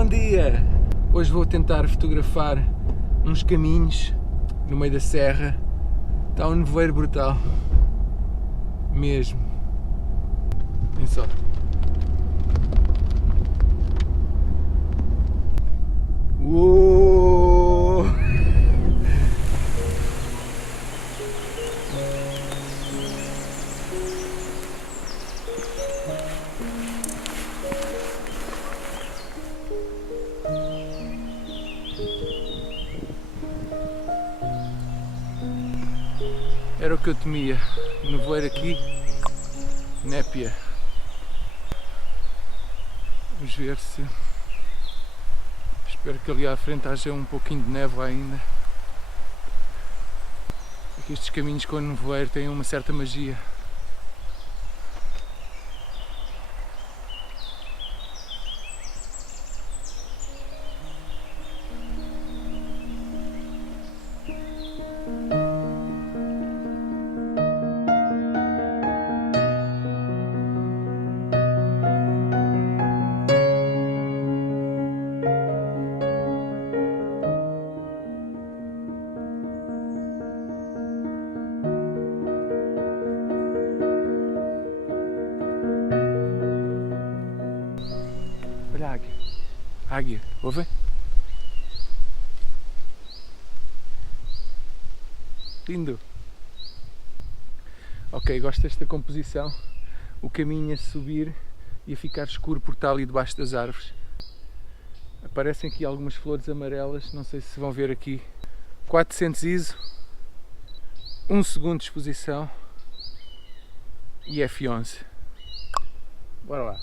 bom dia! Hoje vou tentar fotografar uns caminhos no meio da serra. Está um nevoeiro brutal. Mesmo. Olhem só. Uou! Era o que eu temia. Nevoeiro aqui, népia. Vamos ver se... Espero que ali à frente haja um pouquinho de névoa ainda. Porque estes caminhos com nevoeiro têm uma certa magia. Olha a águia. Águia, ouvem? Lindo! Ok, gosto desta composição. O caminho a subir e a ficar escuro por estar ali debaixo das árvores. Aparecem aqui algumas flores amarelas, não sei se vão ver aqui. 400 ISO, 1 segundo de exposição e F11. Bora lá!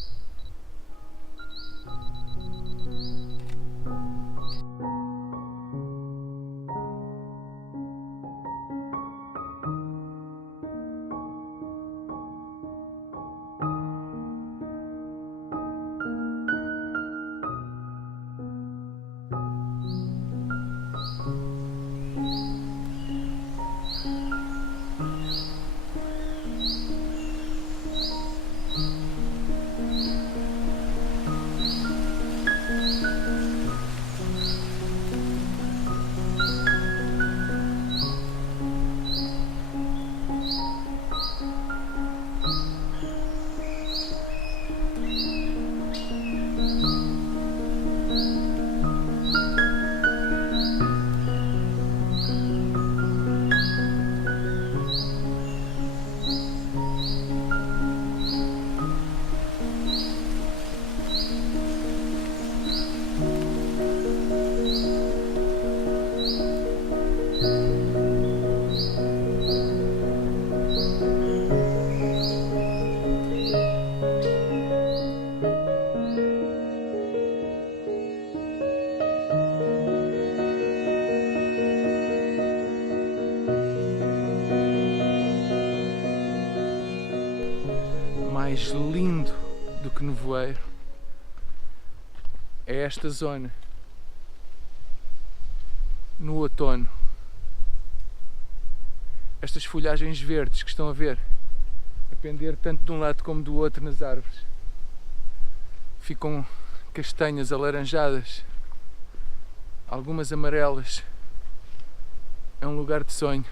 Mais lindo do que nevoeiro é esta zona no outono. Estas folhagens verdes que estão a ver a pender tanto de um lado como do outro nas árvores ficam castanhas, alaranjadas, algumas amarelas. É um lugar de sonho.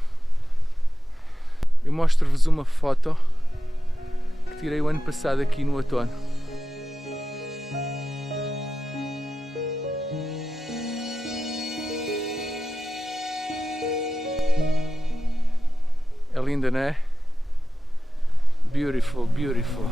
Eu mostro-vos uma foto que tirei o ano passado aqui no outono. É linda, não é? Beautiful, beautiful.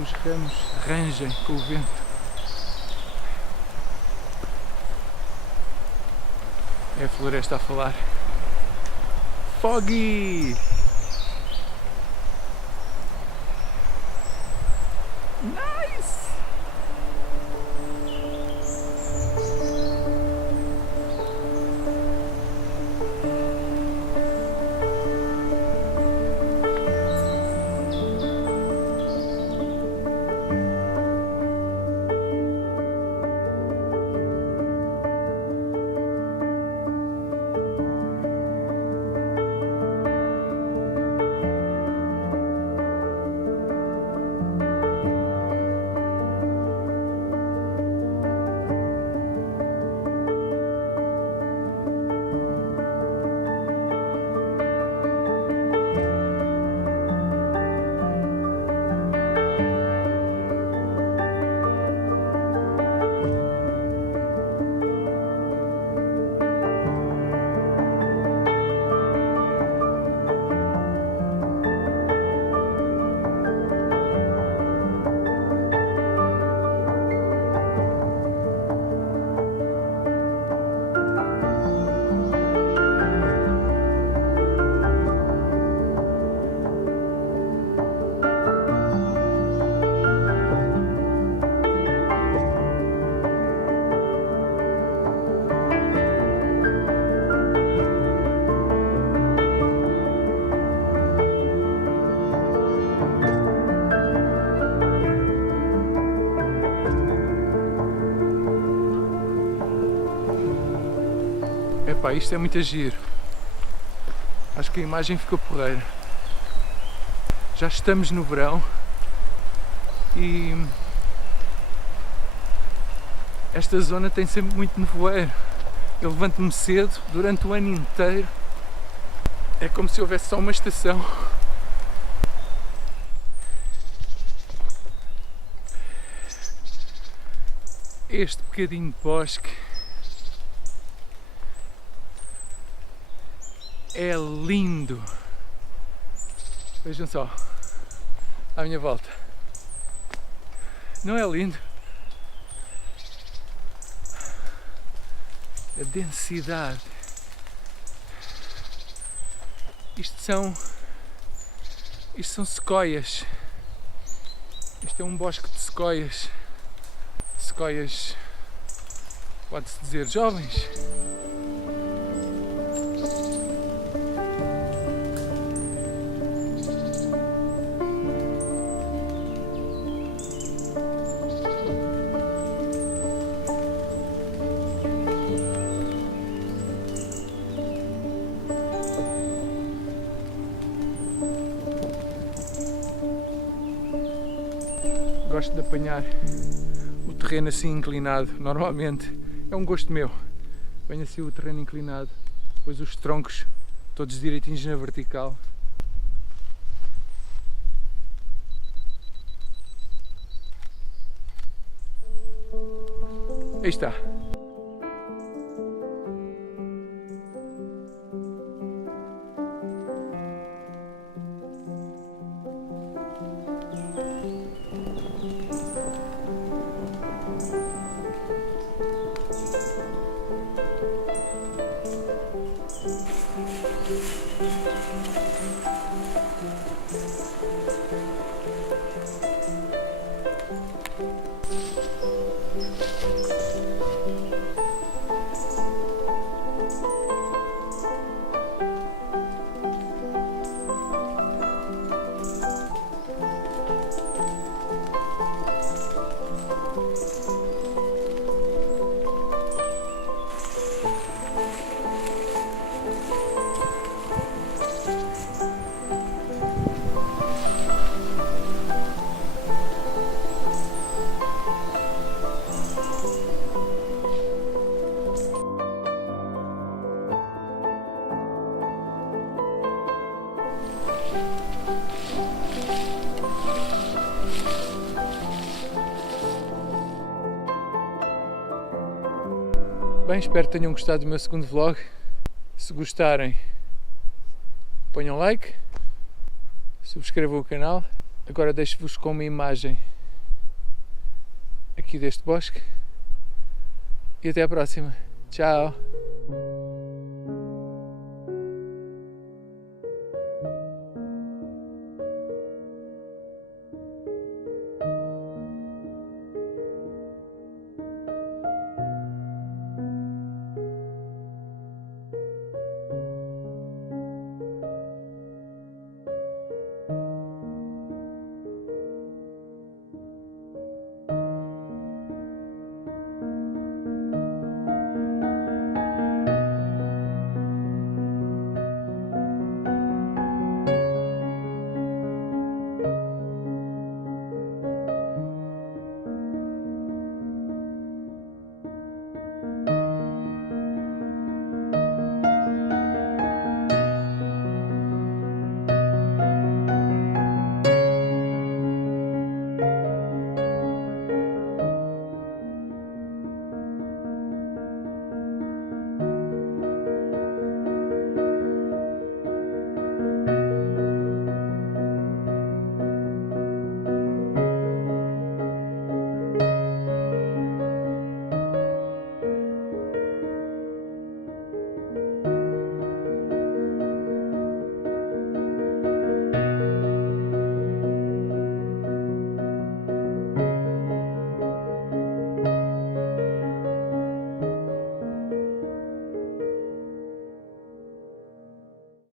Os ramos rangem com o vento. É a floresta a falar. Foggy! Nice! Epá, isto é muito giro. Acho que a imagem ficou porreira. Já estamos no verão e esta zona tem sempre muito nevoeiro. Eu levanto-me cedo durante o ano inteiro. É como se houvesse só uma estação. Este bocadinho de bosque é lindo. Vejam só à minha volta. Não é lindo? A densidade. Isto são sequoias. Isto é um bosque de sequoias. Sequoias, pode-se dizer, jovens. Gosto de apanhar o terreno assim inclinado. Normalmente é um gosto meu. Apanho assim o terreno inclinado, depois os troncos todos direitinhos na vertical. Aí está. Bem, espero que tenham gostado do meu segundo vlog. Se gostarem, ponham like, subscrevam o canal. Agora deixo-vos com uma imagem aqui deste bosque e até à próxima. Tchau!